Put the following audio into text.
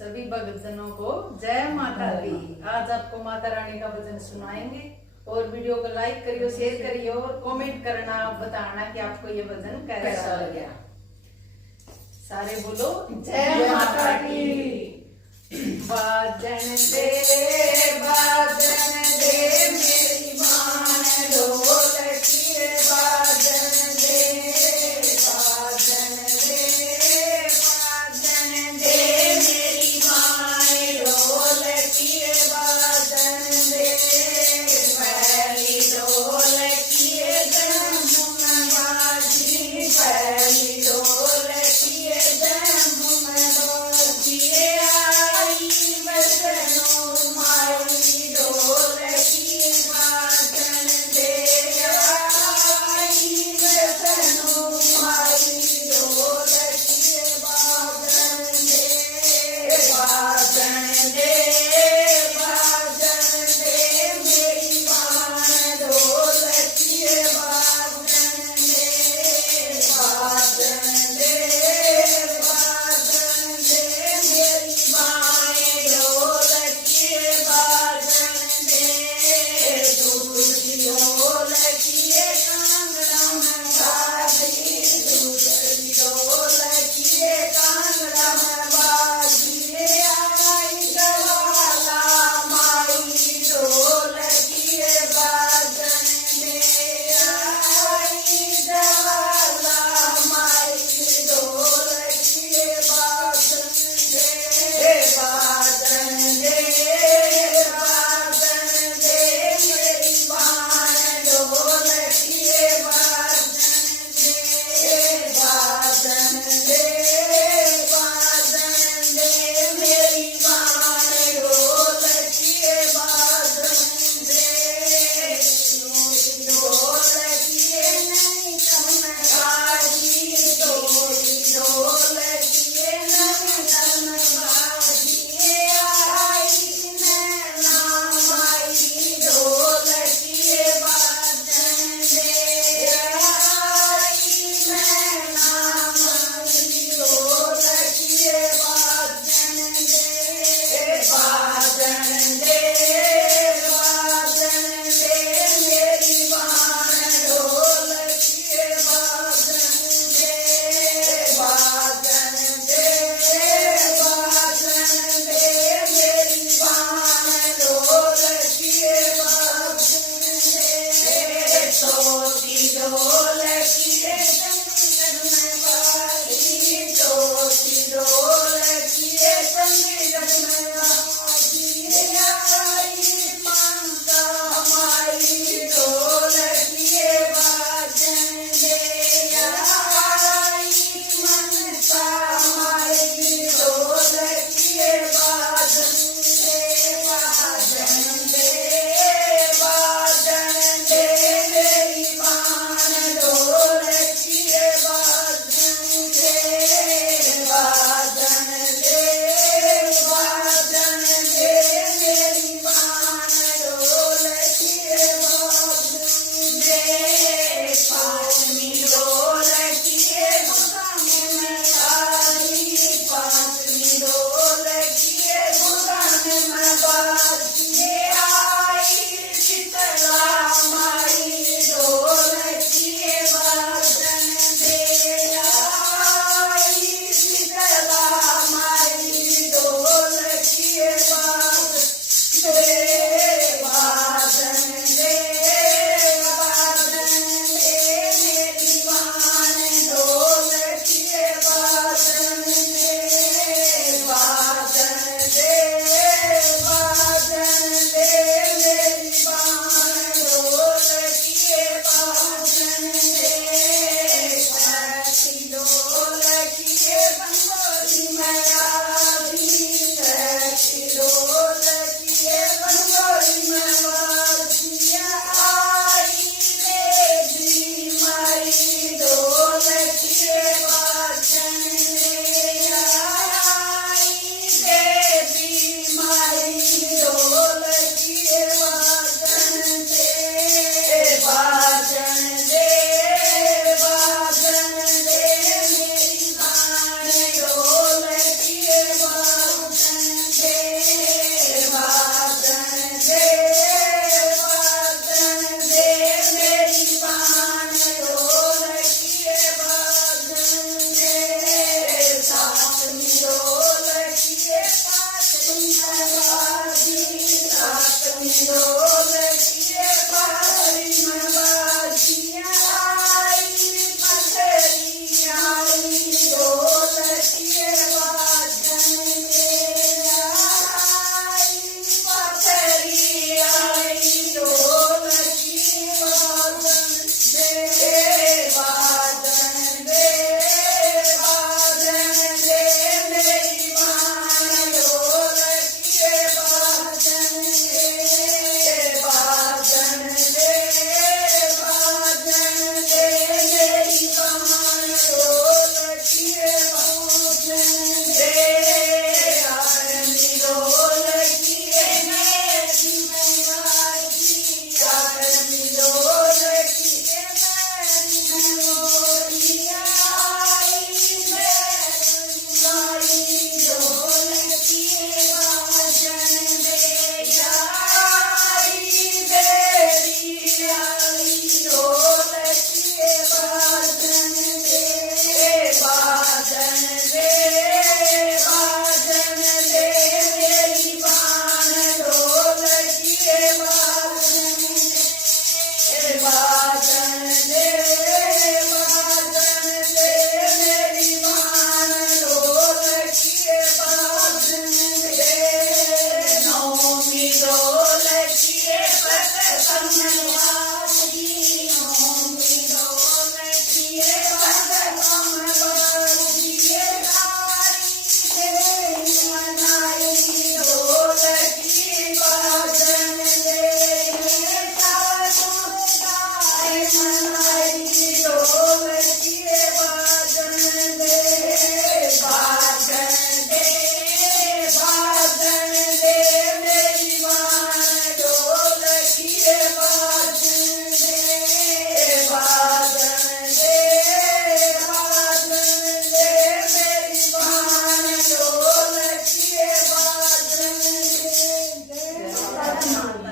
सभी भक्तजनों को जय माता दी। आज आपको माता रानी का भजन सुनाएंगे और वीडियो को लाइक करियो, शेयर करियो और कमेंट करना, बताना कि आपको ये भजन कैसा लगा। सारे बोलो जय माता की। बाजन दे मेरी मान ढोलकी रे, बाजन दे मेरी मान ढोलकी रे, बाजन दे पहली ढोलकी रे जन्म में बाजी, पहली ढोलकी रे जन्म में बाजी आई बसनो माई ढोलकी बाजन दे आई बसनो माई ढोलकी बाजन दे, बाजन दे मेरी मान ढोलकी बाजन दे, बाजन दे मेरी माए ढोलकी बाजन दे, दूसरी ढोलकी कांगड़ा में बाजी, दूसरी ढोलकी कांगड़ा में बाजी आई गवाला माई ढोलकी बाजन दे, आई गवाला माई ढोलकी बाजन दे, बाजन दे मेरी मान ढोलकी बाजन दे, बाजन दे मेरी मान ढोलकी बाजन दे, ढोलकी नहीं तन बाजी, तोरी ढोलकी नहीं तन बाजी आई नैना माई ढोलकी बाजन दे, आई नैना माई ढोलकी बाजन दे, बाजन दे मेरी मान ढोलकी बाजन दे, बाजन दे मेरी मान ढोलकी बाजन दे, छोटी ढोलकी चंडीगढ़ में बाजी, छोटी ढोलकी चंडीगढ़ में बाजी आई माता माई ढोलकी बाजन दे, आई मनसा माई ढोलकी बाजन दे, बाजन दे मेरी मान ढोलकी बाजन दे, बाजन दे मेरी मान ढोलकी बाजन दे, पांचवी ढोलकी गुदाम में बाजी, पांचवी ढोलकी गुदाम में बाजी आई शीतला माई ढोलकी बाजन दे, आई शीतला माई ढोलकी बाजन दे, बाजन दे मेरी मान ढोलकी बाजन दे, बाजन दे मेरी मान ढोलकी बाजन दे, ऐसी ढोलकी बंगोली में आजी, ऐसी ढोलकी दो